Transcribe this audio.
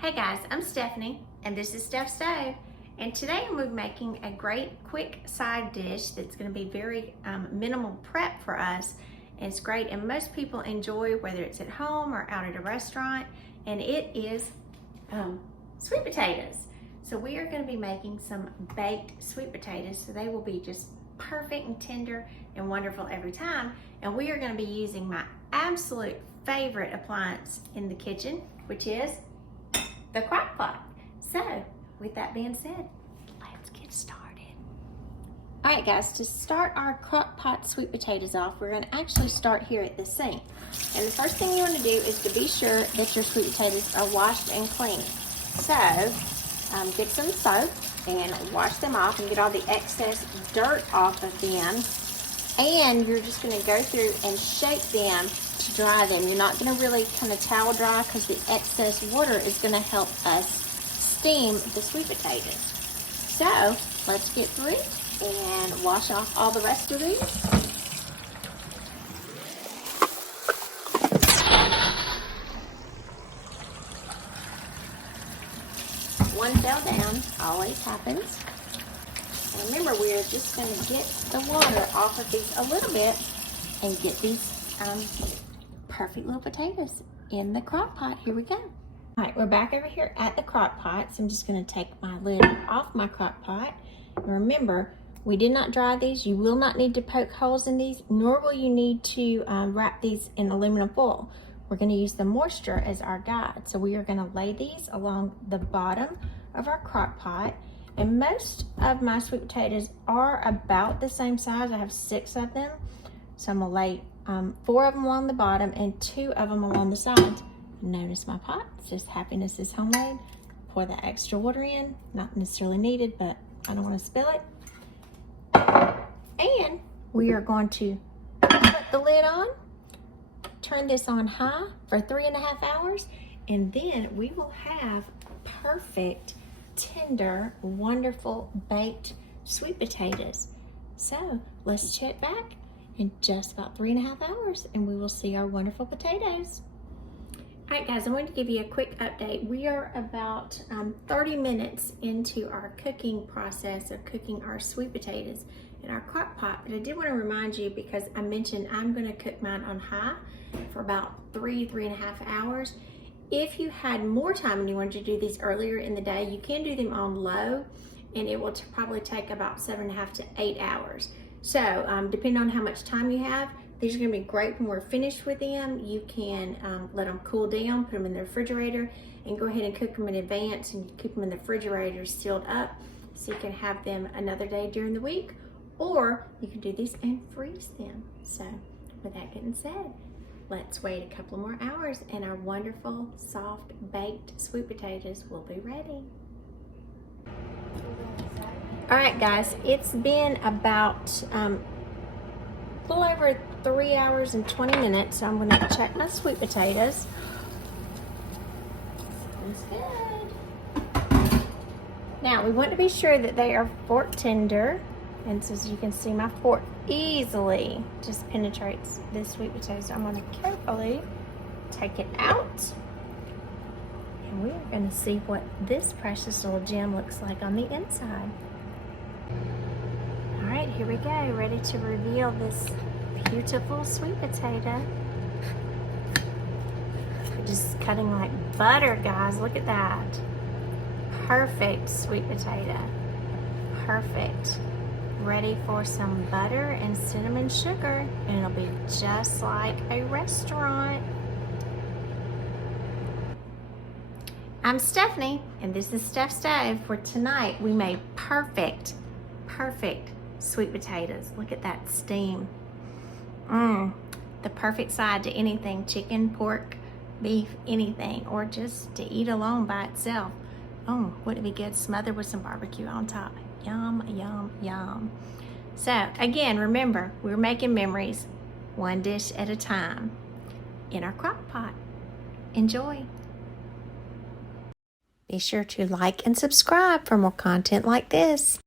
Hey guys, I'm Stephanie and this is Steph Stove, and today I'm going to be making a great quick side dish that's going to be very minimal prep for us, and it's great and most people enjoy whether it's at home or out at a restaurant, and it is sweet potatoes. So we are going to be making some baked sweet potatoes, so they will be just perfect and tender and wonderful every time, and we are going to be using my absolute favorite appliance in the kitchen, which is the Crock Pot. So, with that being said, let's get started. All right, guys, to start our Crock Pot sweet potatoes off, we're going to actually start here at the sink. And the first thing you want to do is to be sure that your sweet potatoes are washed and clean. So, get some soap and wash them off and get all the excess dirt off of them. And you're just going to go through and shake them to dry them. You're not going to really kind of towel dry because the excess water is going to help us steam the sweet potatoes. So let's get through and wash off all the rest of these. One fell down, always happens. Remember, we are just going to get the water off of these a little bit and get these perfect little potatoes in the crock pot. Here we go. All right, we're back over here at the crock pot. So I'm just going to take my lid off my crock pot. And remember, we did not dry these. You will not need to poke holes in these, nor will you need to wrap these in aluminum foil. We're going to use the moisture as our guide. So we are going to lay these along the bottom of our crock pot. And most of my sweet potatoes are about the same size. I have 6 of them. So I'm gonna lay 4 of them along the bottom and 2 of them along the sides. Notice my pot, it's just happiness is homemade. Pour that extra water in, not necessarily needed, but I don't wanna spill it. And we are going to put the lid on, turn this on high for 3.5 hours, and then we will have perfect, tender, wonderful baked sweet potatoes. So let's check back in just about 3.5 hours and we will see our wonderful potatoes. All right, guys, I wanted to give you a quick update. We are about 30 minutes into our cooking process of cooking our sweet potatoes in our crock pot. But I did want to remind you, because I mentioned I'm going to cook mine on high for about 3.5 hours. If you had more time and you wanted to do these earlier in the day, you can do them on low, and it will probably take about 7.5 to 8 hours. So depending on how much time you have, these are going to be great when we're finished with them. You can let them cool down, put them in the refrigerator, and go ahead and cook them in advance and keep them in the refrigerator sealed up so you can have them another day during the week, or you can do these and freeze them. So with that getting said, let's wait a couple more hours and our wonderful, soft, baked sweet potatoes will be ready. All right, guys, it's been about a little over 3 hours and 20 minutes. So I'm going to check my sweet potatoes. That's good. Now, we want to be sure that they are fork tender. And so as you can see, my fork easily just penetrates this sweet potato. So I'm going to carefully take it out. And we're going to see what this precious little gem looks like on the inside. All right, here we go. Ready to reveal this beautiful sweet potato. We're just cutting like butter, guys. Look at that. Perfect sweet potato. Perfect. Ready for some butter and cinnamon sugar, and it'll be just like a restaurant. I'm Stephanie, and this is Steph Stove. For tonight, we made perfect sweet potatoes. Look at that steam. The perfect side to anything: chicken, pork, beef, anything, or just to eat alone by itself. Oh, wouldn't it be good smothered with some barbecue on top? Yum, yum, yum. So again, remember, we're making memories one dish at a time in our crock pot. Enjoy. Be sure to like and subscribe for more content like this.